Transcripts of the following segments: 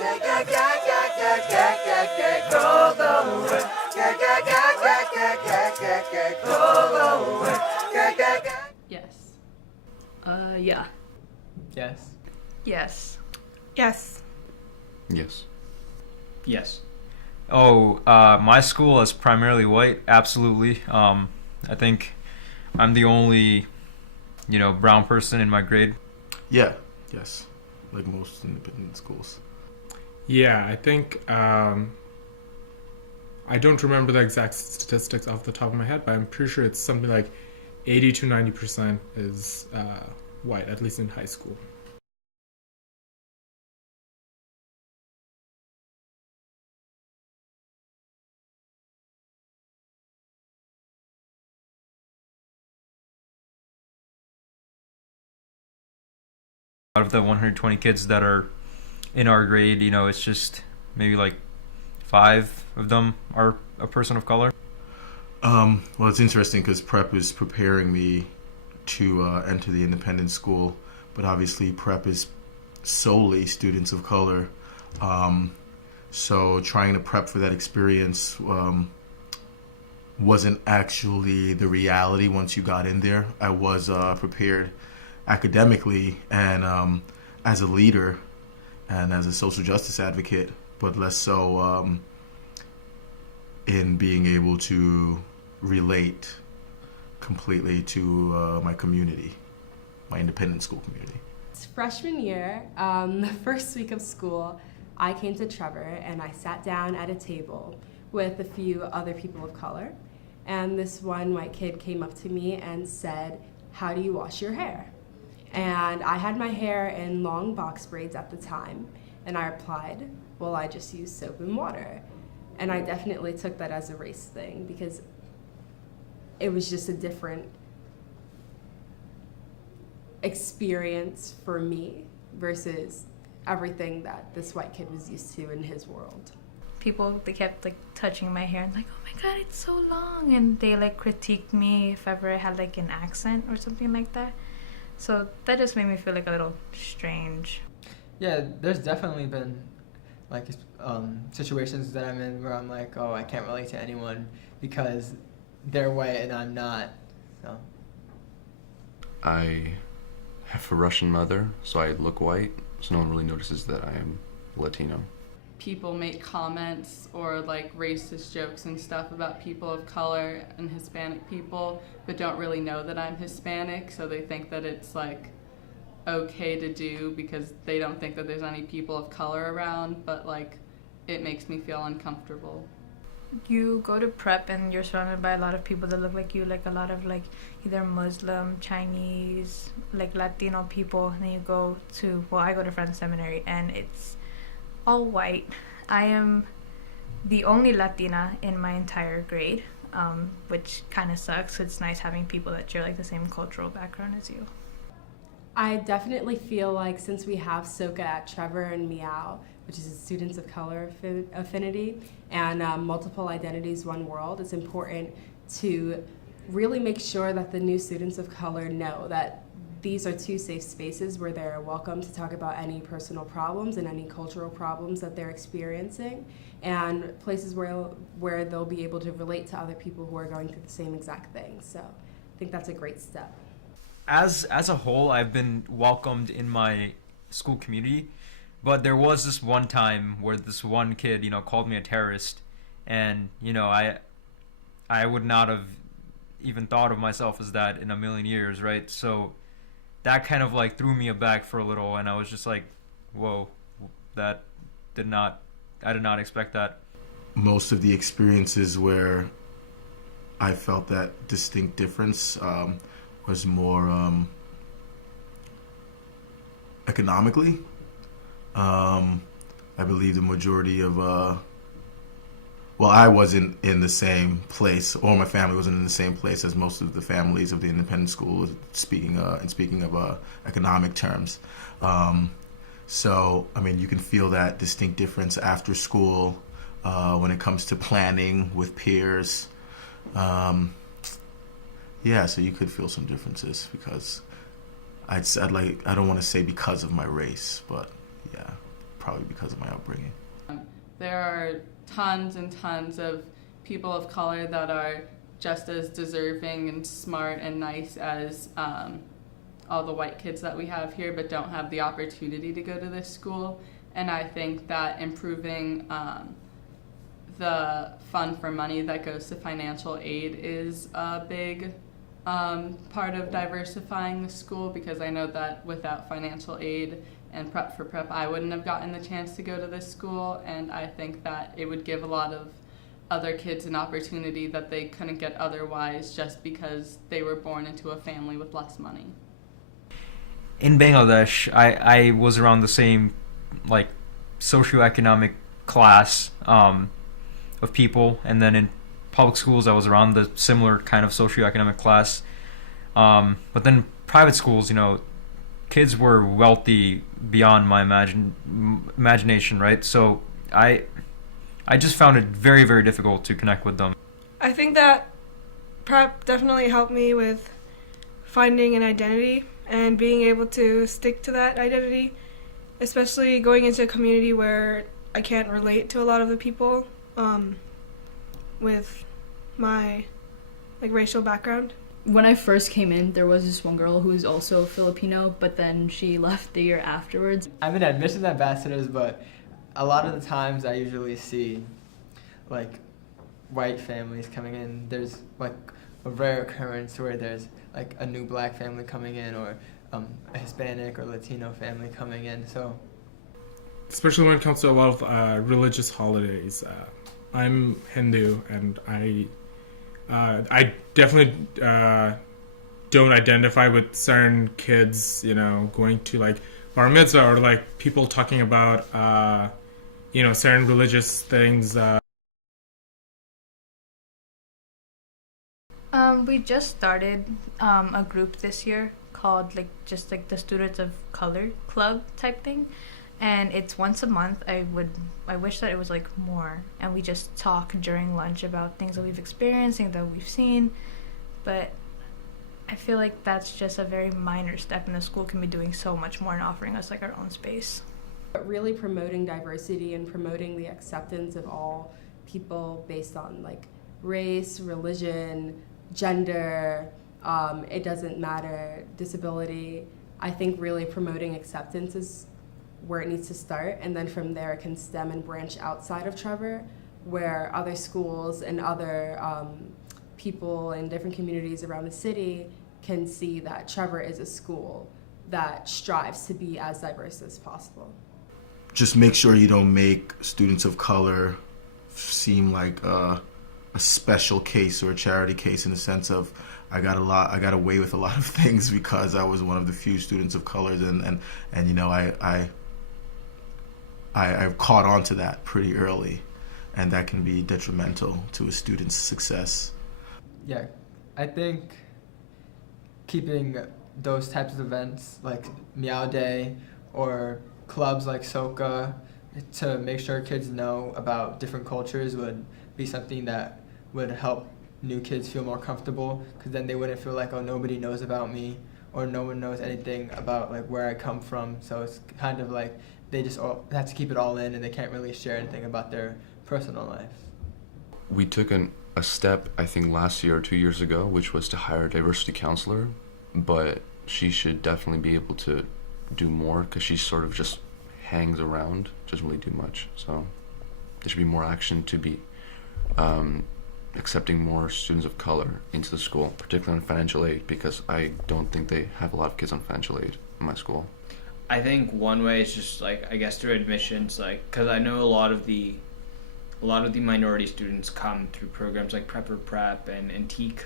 Yes. Yeah. Yes. Yes. Yes. Yes. Yes. Oh, my school is primarily white. Absolutely. I think I'm the only, brown person in my grade. Yeah. Yes. Like most independent schools. Yeah, I think I don't remember the exact statistics off the top of my head, but I'm pretty sure it's something like 80 to 90% is white, at least in high school. Out of the 120 kids that are in our grade, it's just maybe like 5 of them are a person of color. Well, it's interesting because prep is preparing me to enter the independent school, but obviously prep is solely students of color. So trying to prep for that experience wasn't actually the reality once you got in there. I was prepared academically and as a leader and as a social justice advocate, but less so in being able to relate completely to my community, my independent school community. It's freshman year, the first week of school, I came to Trevor and I sat down at a table with a few other people of color. And this one white kid came up to me and said, "How do you wash your hair?" And I had my hair in long box braids at the time. And I replied, "Well, I just use soap and water." And I definitely took that as a race thing because it was just a different experience for me versus everything that this white kid was used to in his world. People, they kept like touching my hair and like, "Oh my god, it's so long," and they like critiqued me if ever I had like an accent or something like that. So that just made me feel like a little strange. Yeah, there's definitely been like situations that I'm in where I'm like, oh, I can't relate to anyone because they're white and I'm not. So I have a Russian mother, so I look white, so no one really notices that I am Latino. People make comments or like racist jokes and stuff about people of color and Hispanic people, but don't really know that I'm Hispanic, so they think that it's like okay to do because they don't think that there's any people of color around, but like it makes me feel uncomfortable. You go to prep and you're surrounded by a lot of people that look like you, like a lot of like either Muslim, Chinese, like Latino people. And then you go to, well, I go to Friends Seminary and it's all white. I am the only Latina in my entire grade, which kind of sucks. It's nice having people that share like the same cultural background as you. I definitely feel like since we have SOCA at Trevor and Meow, which is a Students of Color affinity, and Multiple Identities, One World, it's important to really make sure that the new students of color know that these are 2 safe spaces where they're welcome to talk about any personal problems and any cultural problems that they're experiencing, and places where they'll be able to relate to other people who are going through the same exact thing. So I think that's a great step. As a whole, I've been welcomed in my school community, but there was this one time where this one kid, called me a terrorist, and I would not have even thought of myself as that in a million years, right? So that kind of like threw me aback for a little, and I was just like, whoa, I did not expect that. Most of the experiences where I felt that distinct difference was more economically. I believe the majority of I wasn't in the same place, or my family wasn't in the same place as most of the families of the independent school, speaking of economic terms. So, I mean, you can feel that distinct difference after school when it comes to planning with peers. Yeah, so you could feel some differences because I don't want to say because of my race, but yeah, probably because of my upbringing. There are tons and tons of people of color that are just as deserving and smart and nice as all the white kids that we have here, but don't have the opportunity to go to this school. And I think that improving the fund for money that goes to financial aid is a big part of diversifying the school, because I know that without financial aid and Prep for Prep, I wouldn't have gotten the chance to go to this school, and I think that it would give a lot of other kids an opportunity that they couldn't get otherwise just because they were born into a family with less money. In Bangladesh, I was around the same like socioeconomic class of people, and then in public schools I was around the similar kind of socioeconomic class. But then private schools, kids were wealthy beyond my imagination, right? So I just found it very, very difficult to connect with them. I think that prep definitely helped me with finding an identity and being able to stick to that identity, especially going into a community where I can't relate to a lot of the people with my racial background. When I first came in, there was this one girl who was also Filipino, but then she left the year afterwards. I'm in admissions ambassadors, but a lot of the times I usually see white families coming in. There's a rare occurrence where there's a new black family coming in, or a Hispanic or Latino family coming in. So, especially when it comes to a lot of religious holidays, I'm Hindu, and I definitely don't identify with certain kids, going to bar mitzvah, or people talking about certain religious things. We just started a group this year called the Students of Color Club type thing, and it's once a month. I wish that it was more, and we just talk during lunch about things that we've experienced, things that we've seen, but I feel like that's just a very minor step, and the school can be doing so much more and offering us our own space. But really promoting diversity and promoting the acceptance of all people based on race, religion, gender, it doesn't matter, disability. I think really promoting acceptance is where it needs to start, and then from there it can stem and branch outside of Trevor, where other schools and other people in different communities around the city can see that Trevor is a school that strives to be as diverse as possible. Just make sure you don't make students of color seem like a special case or a charity case, in the sense of I got away with a lot of things because I was one of the few students of color, and I caught on to that pretty early, and that can be detrimental to a student's success. Yeah, I think keeping those types of events like Meow Day or clubs like Soka to make sure kids know about different cultures would be something that would help new kids feel more comfortable, because then they wouldn't feel like, oh, nobody knows about me, or no one knows anything about where I come from. So it's kind of they just all have to keep it all in, and they can't really share anything about their personal life. We took a step, I think last year or 2 years ago, which was to hire a diversity counselor, but she should definitely be able to do more, because she sort of just hangs around, doesn't really do much. So there should be more action to be accepting more students of color into the school, particularly on financial aid, because I don't think they have a lot of kids on financial aid in my school. I think one way is just I guess through admissions, because I know a lot of the minority students come through programs like Prep for Prep and TEAC.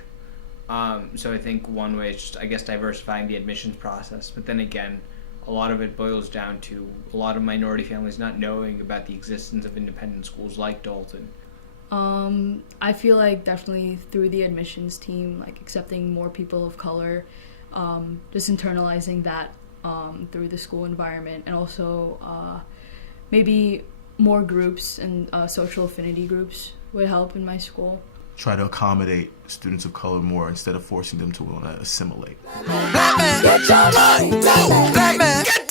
So I think one way is just, I guess, diversifying the admissions process. But then again, a lot of it boils down to a lot of minority families not knowing about the existence of independent schools like Dalton. I feel definitely through the admissions team, accepting more people of color, just internalizing that through the school environment, and also maybe more groups and social affinity groups would help in my school. Try to accommodate students of color more instead of forcing them to want to assimilate. Black man, get your money. Black man, get